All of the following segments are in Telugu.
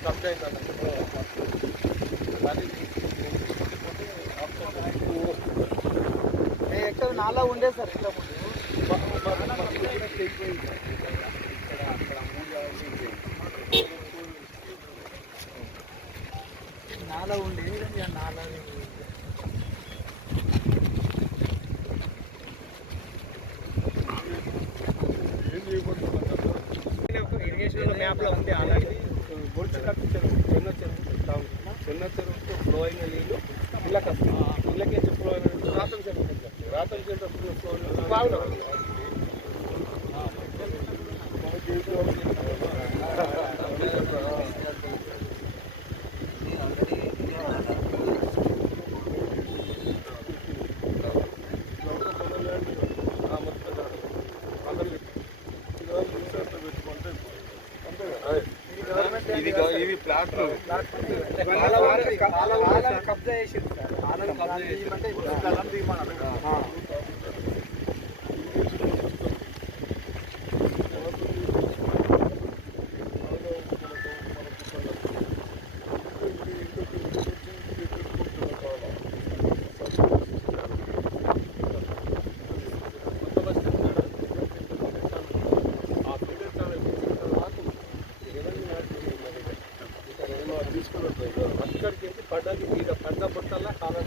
ఇప్పుడు అదే ఎక్కడ నాలా ఉండే సార్ ఇంత నాలా ఉండే నాలా ఇరిగేషన్ మ్యాప్లో ఉంటే ఉంది ఆల్రెడీ. బొడుచు కట్టించారు చిన్న చెరువు చిన్న చెరువుకు ఫ్లో అయిన నీళ్ళు ఇళ్ళకి వస్తాయి ఇళ్ళకి ఫ్లో అయిన నీళ్ళు రాతం చెరువు రాతం చెరువు ఫ్లో అయిన బాగా ఇది ఇవి ప్లాట్లు. కబ్జా ఆనలు కబ్జా చేసి పడ్డది. మీద పడ్డ బుట్టల్లా కాలం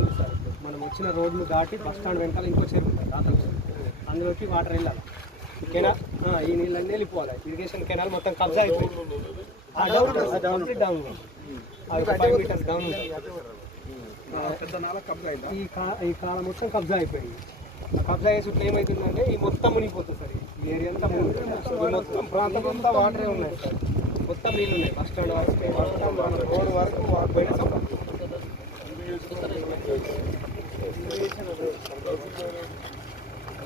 ఉంది సార్. మనం వచ్చిన రోడ్లు దాటి బస్ స్టాండ్ వెనకాల ఇంకో చెరువు చెరువు. అందులోకి వాటర్ వెళ్ళాలి. కెనాల్ ఈ నీళ్ళన్నీ వెళ్ళిపోవాలి. ఇరిగేషన్ కెనాల్ మొత్తం కబ్జా అయిపోయింది. Down down five metres down ఈ ఈ కాలం మొత్తం కబ్జా అయిపోయింది. కబ్జా చేసి ఏమవుతుందంటే ఈ మొత్తం మునిగిపోతుంది సార్. ఈ ఏరియా అంతా మొత్తం ప్రాంతం అంతా వాటరే ఉన్నాయి సార్. మొత్తం నీళ్ళు ఉన్నాయి. బస్ స్టాండ్ వరకు మొత్తం రోడ్ వరకు వాటర్ పోయినా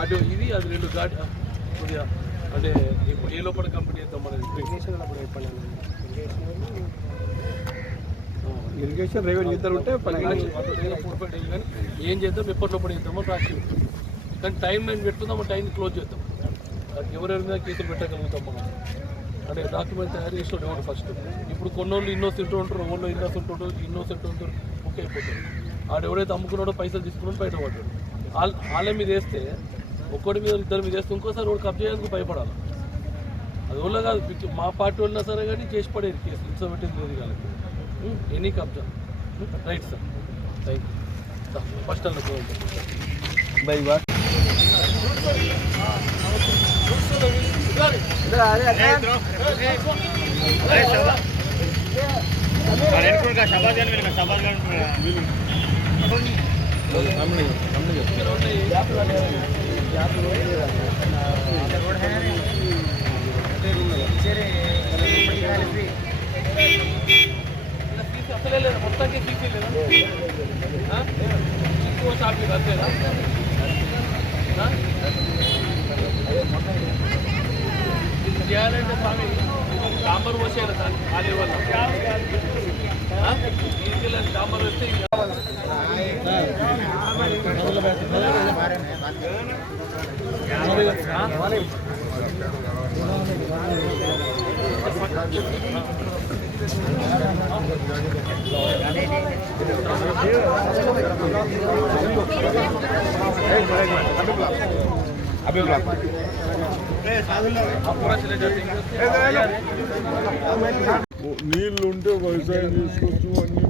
ఆడియో ఇది అది రెండు గాడి కొద్దిగా అంటే ఇప్పుడు ఏ లోపల కంపెనీ చేద్దాం మనది? ఇరిగేషన్ రెవెన్యూ ఇద్దరు ఉంటే ఏం చేద్దాం ఎప్పటి లోపల చేద్దామో రాసి కానీ టైం లైన్ పెట్టుకుందాం టైం క్లోజ్ చేద్దాం. అది ఎవరెవరి మీద కేసులు పెట్టగలుగుతాం మనం. అంటే డాక్యుమెంట్ తయారు చేసిన ఫస్ట్ ఇప్పుడు కొన్నోళ్ళు ఇన్నోసెంట్ ఉంటారు ఓళ్ళు ఇన్నోసెంట్ ఉంటారు ఇన్నోసెంట్ ఉంటారు బుక్ అయిపోతారు ఆడు ఎవడైతే అమ్ముకున్నాడో పైసలు తీసుకున్నాడో బయట పడ్డాడు వాళ్ళ వాళ్ళ మీద వేస్తే ఒక్కడి మీద ఇద్దరి మీద వేస్తే ఇంకోసారి వాడు కబ్జా చేయడానికి భయపడాలి అది వాళ్ళ కాదు పిచ్చి- మా పార్టీ వాళ్ళినా సరే కానీ చేసి పడేది కేసు హింస పెట్టింది లేదు ఎనీ కబ్జా right sir thank you first bye bye అసలే లేదు మొత్తానికి సీసీ లేదా ఇంకో షాప్ మీద అంతేనా చేయాలంటే స్వామి డాంబర్ పోసేయాలి దానికి ఖాళీ వల్ల ఆ? డాంబర్ వస్తే ఇంకా నీళ్ళు ఉంటే వ్యవసాయం చేసుకోవచ్చు అన్ని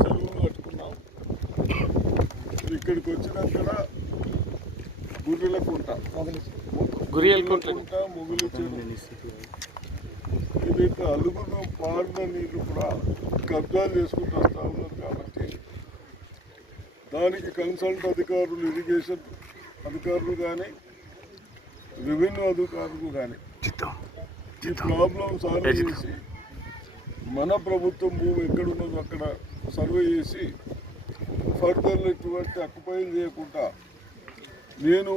చెరువులు కట్టుకున్నాం. ఇక్కడికి వచ్చినాక గుర్రెల కుంట. గుర్రెల కుంట. మొగులు ఇది అలుగును పాడిన నీళ్ళు కూడా కబ్జాలు చేసుకుంటూ వస్తూ ఉన్నారు. దానికి కన్సల్ట్ అధికారులు ఇరిగేషన్ అధికారులు కానీ రెవెన్యూ అధికారులు కానీ ఈ ప్రాబ్లం సాల్వ్ చేసి మన ప్రభుత్వం భూమి ఎక్కడున్నదో అక్కడ సర్వే చేసి ఫర్దర్ ఎటువంటి అక్యుపైల్ చేయకుండా నేను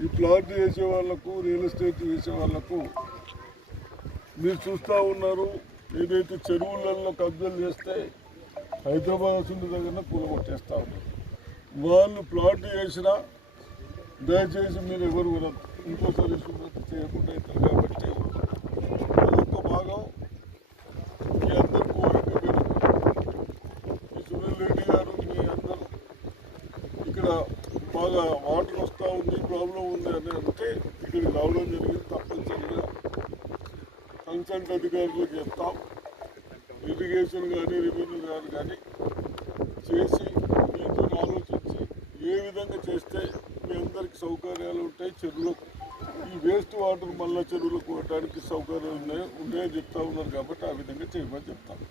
ఈ ప్లాట్ చేసే వాళ్ళకు రియల్ ఎస్టేట్ చేసే వాళ్ళకు మీరు చూస్తూ ఉన్నారు. ఏదైతే చెరువులలో కబ్జాలు చేస్తే హైదరాబాద్ వస్తుంది దగ్గర కూలగొట్టేస్తా ఉంటారు వాళ్ళు ప్లాట్ చేసినా దయచేసి మీరు ఎవరు కూడా ఇంకోసారి శుభ్రత చేయకుండా ఇద్దరు కాబట్టి అదొక భాగం మీ అందరు కోరిక మేరకు ఈ సునీల్ రెడ్డి గారు మీ అందరూ ఇక్కడ బాగా వాటర్ వస్తూ ఉంది ప్రాబ్లం ఉంది అని అంటే ఇక్కడికి రావడం జరిగింది తప్పనిసరిగా. కన్సల్ట్ అధికారులకు చెప్తాం. ఇరిగేషన్ కానీ రెవెన్యూ గారు కానీ చేసి మీతో ఆలోచించి ఏ విధంగా చేస్తే మీ అందరికి సౌకర్యాలు ఉంటాయి చెరువులకు ఈ వేస్ట్ వాటర్ మళ్ళా చెరువులకు పోవడానికి సౌకర్యాలు ఉన్నాయి ఉన్నాయని చెప్తా ఉన్నారు కాబట్టి ఆ విధంగా చేయమని చెప్తాను.